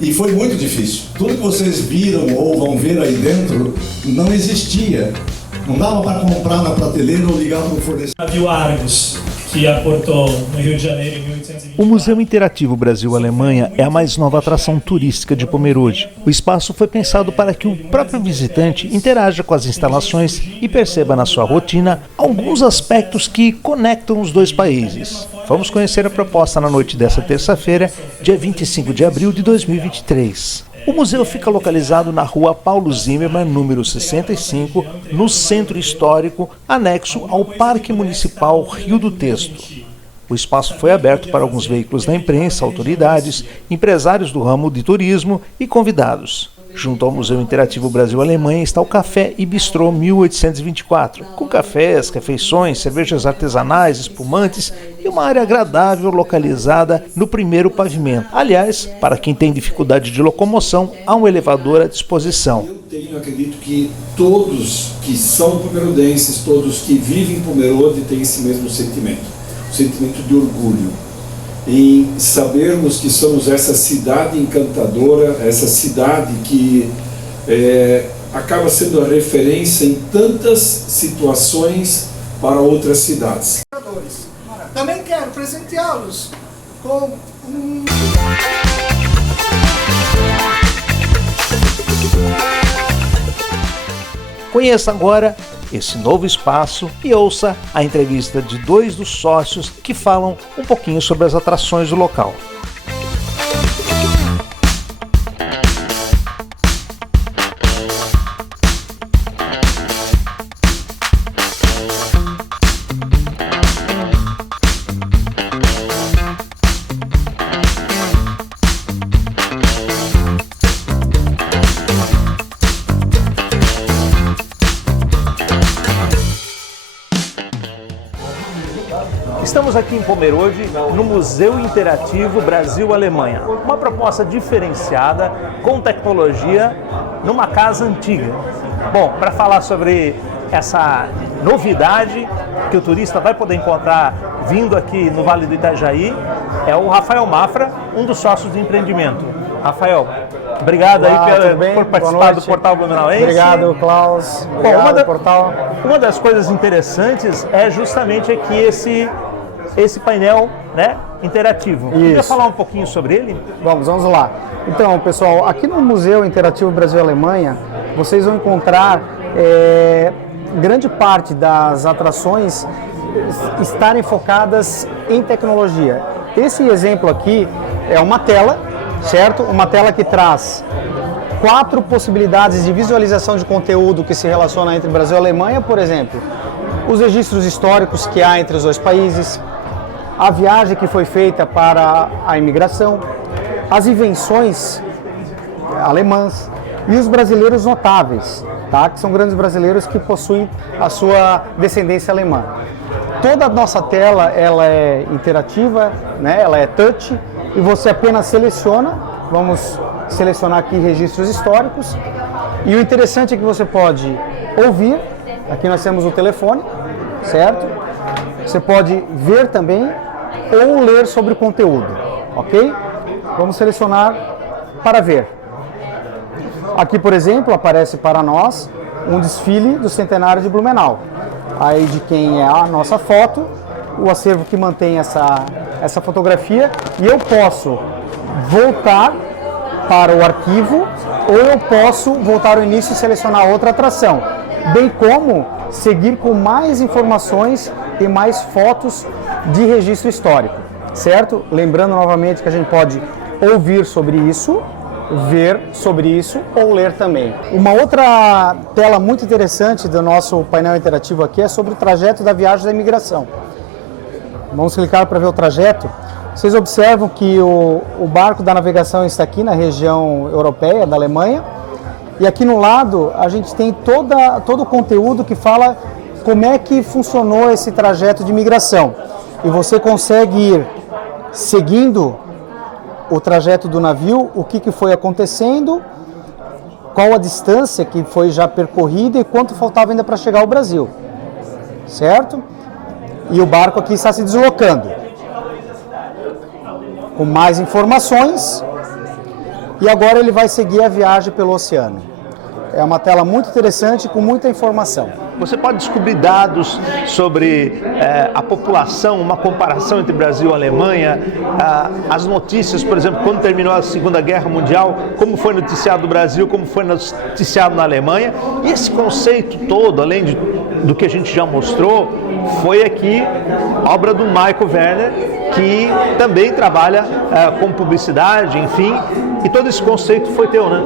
E foi muito difícil. Tudo que vocês viram ou vão ver aí dentro não existia. Não dava para comprar na prateleira ou ligar para o fornecedor. Navio Argos, que aportou no Rio de Janeiro em 1820. O Museu Interativo Brasil-Alemanha é a mais nova atração turística de Pomerode. O espaço foi pensado para que o próprio visitante interaja com as instalações e perceba na sua rotina alguns aspectos que conectam os dois países. Vamos conhecer a proposta na noite desta terça-feira, dia 25 de abril de 2023. O museu fica localizado na rua Paulo Zimmermann, número 65, no Centro Histórico, anexo ao Parque Municipal Rio do Texto. O espaço foi aberto para alguns veículos da imprensa, autoridades, empresários do ramo de turismo e convidados. Junto ao Museu Interativo Brasil-Alemanha está o Café e Bistrô 1824, com cafés, refeições, cervejas artesanais, espumantes e uma área agradável localizada no primeiro pavimento. Aliás, para quem tem dificuldade de locomoção, há um elevador à disposição. Eu acredito que todos que são pomerodenses, todos que vivem em Pomerode têm esse mesmo sentimento, o sentimento de orgulho. Em sabermos que somos essa cidade encantadora, essa cidade que acaba sendo a referência em tantas situações para outras cidades. Também quero presenteá-los com Conheça agora esse novo espaço e ouça a entrevista de dois dos sócios que falam um pouquinho sobre as atrações do local. Estamos aqui em Pomerode, no Museu Interativo Brasil-Alemanha. Uma proposta diferenciada, com tecnologia, numa casa antiga. Bom, para falar sobre essa novidade que o turista vai poder encontrar vindo aqui no Vale do Itajaí, é o Rafael Mafra, um dos sócios do empreendimento. Rafael, obrigado. Olá, aí por participar do Portal Blumenauense. Obrigado, Klaus. Obrigado, Portal. Uma das coisas interessantes é justamente aqui esse painel, né, interativo. Queria falar um pouquinho sobre ele? Vamos lá. Então, pessoal, aqui no Museu Interativo Brasil-Alemanha, vocês vão encontrar grande parte das atrações estarem focadas em tecnologia. Esse exemplo aqui é uma tela, certo? Uma tela que traz 4 possibilidades de visualização de conteúdo que se relaciona entre Brasil e Alemanha, por exemplo, os registros históricos que há entre os dois países, a viagem que foi feita para a imigração, as invenções alemãs e os brasileiros notáveis, tá? Que são grandes brasileiros que possuem a sua descendência alemã. Toda a nossa tela ela é interativa, né? Ela é touch e você apenas seleciona, vamos selecionar aqui registros históricos e o interessante é que você pode ouvir, aqui nós temos o telefone, certo? Você pode ver também ou ler sobre o conteúdo, ok? Vamos selecionar para ver. Aqui, por exemplo, aparece para nós um desfile do centenário de Blumenau. Aí de quem é a nossa foto, o acervo que mantém essa fotografia, e eu posso voltar para o arquivo ou eu posso voltar ao início e selecionar outra atração, bem como seguir com mais informações e mais fotos de registro histórico, certo? Lembrando novamente que a gente pode ouvir sobre isso, ver sobre isso ou ler também. Uma outra tela muito interessante do nosso painel interativo aqui é sobre o trajeto da viagem da imigração. Vamos clicar para ver o trajeto. Vocês observam que o barco da navegação está aqui na região europeia da Alemanha e aqui no lado a gente tem todo o conteúdo que fala como é que funcionou esse trajeto de imigração. E você consegue ir seguindo o trajeto do navio, o que foi acontecendo, qual a distância que foi já percorrida e quanto faltava ainda para chegar ao Brasil, certo? E o barco aqui está se deslocando, com mais informações, e agora ele vai seguir a viagem pelo oceano. É uma tela muito interessante, com muita informação. Você pode descobrir dados sobre a população, uma comparação entre Brasil e Alemanha, as notícias, por exemplo, quando terminou a Segunda Guerra Mundial, como foi noticiado no Brasil, como foi noticiado na Alemanha. E esse conceito todo, além do que a gente já mostrou, foi aqui obra do Michael Werner, que também trabalha com publicidade, enfim, e todo esse conceito foi teu, né?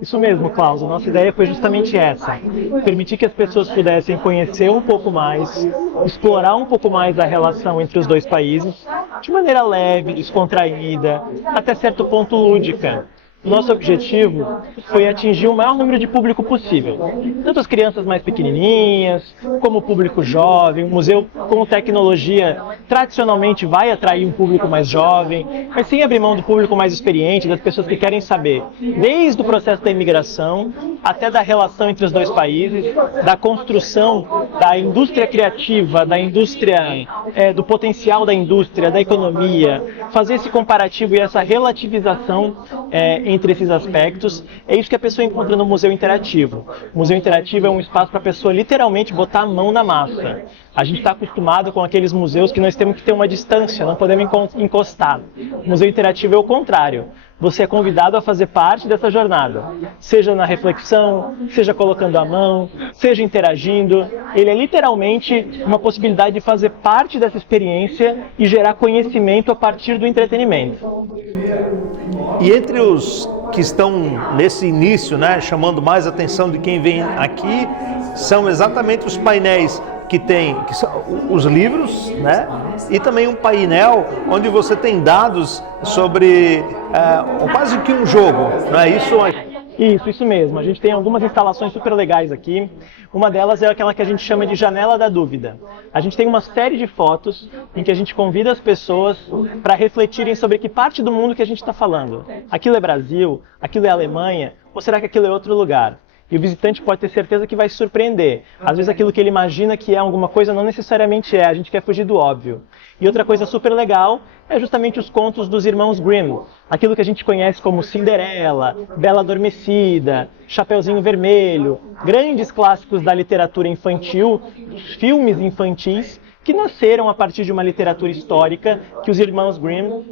Isso mesmo, Klaus. A nossa ideia foi justamente essa. Permitir que as pessoas pudessem conhecer um pouco mais, explorar um pouco mais a relação entre os dois países, de maneira leve, descontraída, até certo ponto lúdica. Nosso objetivo foi atingir o maior número de público possível. Tanto as crianças mais pequenininhas, como o público jovem. O museu, com tecnologia, tradicionalmente vai atrair um público mais jovem, mas sem abrir mão do público mais experiente, das pessoas que querem saber, desde o processo da imigração, até da relação entre os dois países, da construção da indústria criativa, da indústria, do potencial da indústria, da economia, fazer esse comparativo e essa relativização entre esses aspectos. É isso que a pessoa encontra no Museu Interativo. O Museu Interativo é um espaço para a pessoa literalmente botar a mão na massa. A gente está acostumado com aqueles museus que nós temos que ter uma distância, não podemos encostar. O Museu Interativo é o contrário. Você é convidado a fazer parte dessa jornada, seja na reflexão, seja colocando a mão, seja interagindo. Ele é literalmente uma possibilidade de fazer parte dessa experiência e gerar conhecimento a partir do entretenimento. E entre os que estão nesse início, né, chamando mais a atenção de quem vem aqui, são exatamente os painéis que são os livros, né? E também um painel onde você tem dados sobre quase que um jogo, não é isso? Isso mesmo. A gente tem algumas instalações super legais aqui. Uma delas é aquela que a gente chama de Janela da Dúvida. A gente tem uma série de fotos em que a gente convida as pessoas para refletirem sobre que parte do mundo que a gente está falando. Aquilo é Brasil? Aquilo é Alemanha? Ou será que aquilo é outro lugar? E o visitante pode ter certeza que vai se surpreender. Às vezes aquilo que ele imagina que é alguma coisa não necessariamente é, a gente quer fugir do óbvio. E outra coisa super legal é justamente os contos dos irmãos Grimm. Aquilo que a gente conhece como Cinderela, Bela Adormecida, Chapeuzinho Vermelho, grandes clássicos da literatura infantil, dos filmes infantis, que nasceram a partir de uma literatura histórica, que os irmãos Grimm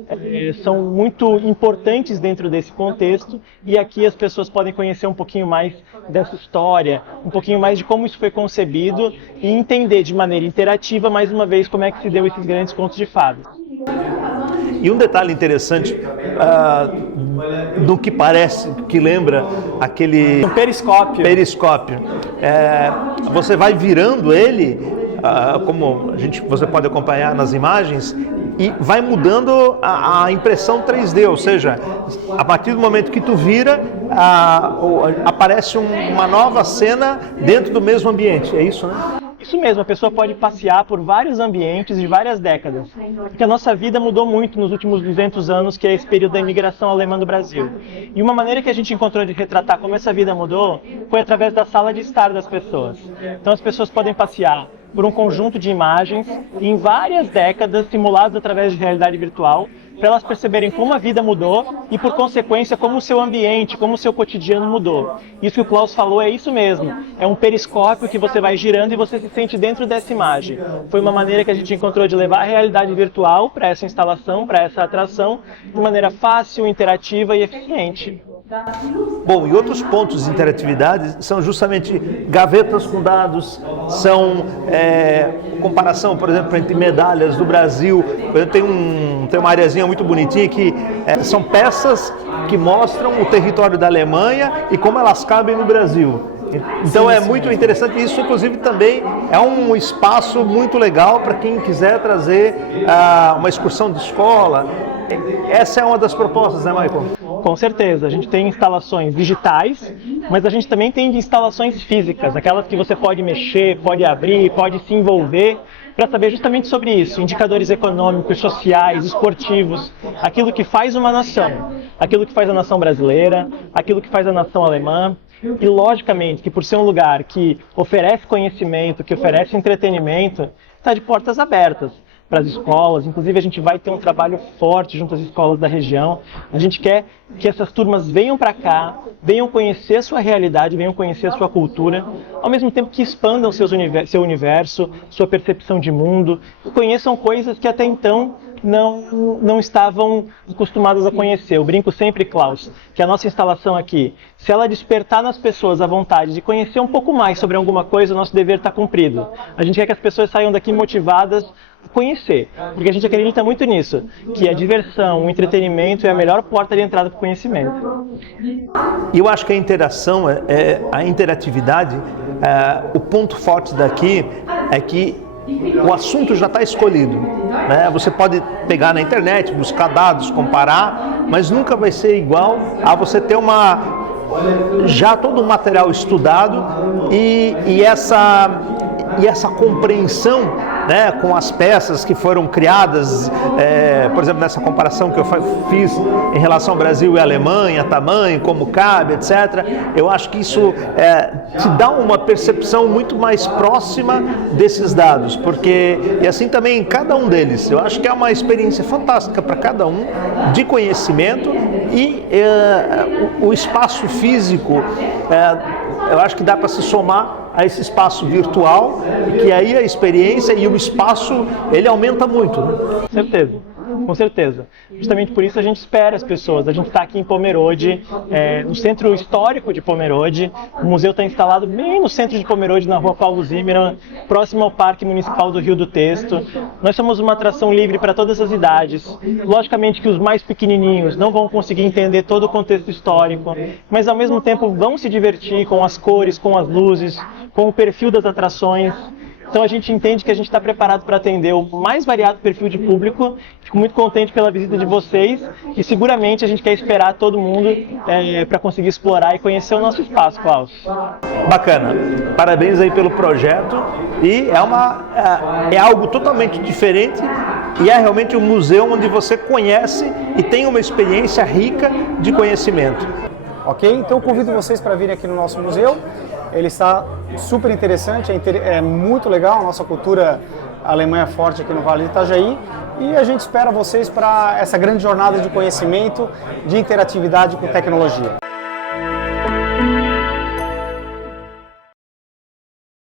são muito importantes dentro desse contexto, e aqui as pessoas podem conhecer um pouquinho mais dessa história, um pouquinho mais de como isso foi concebido e entender de maneira interativa, mais uma vez, como é que se deu esses grandes contos de fadas. E um detalhe interessante, do que parece, que lembra aquele... Um periscópio. Você vai virando ele, como você pode acompanhar nas imagens, e vai mudando a impressão 3D, ou seja, a partir do momento que tu vira, aparece uma nova cena dentro do mesmo ambiente, é isso, né? Isso mesmo, a pessoa pode passear por vários ambientes de várias décadas. Porque a nossa vida mudou muito nos últimos 200 anos, que é esse período da imigração alemã do Brasil. E uma maneira que a gente encontrou de retratar como essa vida mudou foi através da sala de estar das pessoas. Então as pessoas podem passear por um conjunto de imagens em várias décadas simuladas através de realidade virtual, para elas perceberem como a vida mudou e, por consequência, como o seu ambiente, como o seu cotidiano mudou. Isso que o Klaus falou é isso mesmo. É um periscópio que você vai girando e você se sente dentro dessa imagem. Foi uma maneira que a gente encontrou de levar a realidade virtual para essa instalação, para essa atração, de maneira fácil, interativa e eficiente. Bom, e outros pontos de interatividade são justamente gavetas com dados, são comparação, por exemplo, entre medalhas do Brasil. Tem uma areazinha muito bonitinha que são peças que mostram o território da Alemanha e como elas cabem no Brasil. Então é muito interessante, isso inclusive também é um espaço muito legal para quem quiser trazer uma excursão de escola. Essa é uma das propostas, né, Michael? Com certeza, a gente tem instalações digitais, mas a gente também tem instalações físicas, aquelas que você pode mexer, pode abrir, pode se envolver para saber justamente sobre isso, indicadores econômicos, sociais, esportivos, aquilo que faz uma nação, aquilo que faz a nação brasileira, aquilo que faz a nação alemã. E logicamente que por ser um lugar que oferece conhecimento, que oferece entretenimento, está de portas abertas para as escolas. Inclusive a gente vai ter um trabalho forte junto às escolas da região. A gente quer que essas turmas venham para cá, venham conhecer a sua realidade, venham conhecer a sua cultura, ao mesmo tempo que expandam seu universo, sua percepção de mundo, e conheçam coisas que até então não estavam acostumados a conhecer. Eu brinco sempre, Klaus, que a nossa instalação aqui, se ela despertar nas pessoas a vontade de conhecer um pouco mais sobre alguma coisa, o nosso dever está cumprido. A gente quer que as pessoas saiam daqui motivadas a conhecer, porque a gente acredita muito nisso, que a diversão, o entretenimento é a melhor porta de entrada para o conhecimento. E eu acho que a interação, a interatividade, o ponto forte daqui é que o assunto já está escolhido, né? Você pode pegar na internet, buscar dados, comparar, mas nunca vai ser igual a você ter já todo um material estudado e essa compreensão, né, com as peças que foram criadas, por exemplo, nessa comparação que eu fiz em relação ao Brasil e Alemanha, tamanho, como cabe, etc. Eu acho que isso te dá uma percepção muito mais próxima desses dados, e assim também cada um deles. Eu acho que é uma experiência fantástica para cada um, de conhecimento, e o espaço físico, eu acho que dá para se somar a esse espaço virtual, e que aí a experiência e o espaço, ele aumenta muito, né? Com certeza. Justamente por isso a gente espera as pessoas. A gente está aqui em Pomerode, no centro histórico de Pomerode. O museu está instalado bem no centro de Pomerode, na rua Paulo Zimmermann, próximo ao Parque Municipal do Rio do Texto. Nós somos uma atração livre para todas as idades. Logicamente que os mais pequenininhos não vão conseguir entender todo o contexto histórico, mas ao mesmo tempo vão se divertir com as cores, com as luzes, com o perfil das atrações. Então a gente entende que a gente está preparado para atender o mais variado perfil de público. Fico muito contente pela visita de vocês e seguramente a gente quer esperar todo mundo para conseguir explorar e conhecer o nosso espaço, Klaus. Bacana. Parabéns aí pelo projeto, e é algo totalmente diferente, e é realmente um museu onde você conhece e tem uma experiência rica de conhecimento. Ok? Então eu convido vocês para virem aqui no nosso museu. Ele está super interessante, é muito legal, a nossa cultura alemã é forte aqui no Vale do Itajaí, e a gente espera vocês para essa grande jornada de conhecimento, de interatividade com tecnologia.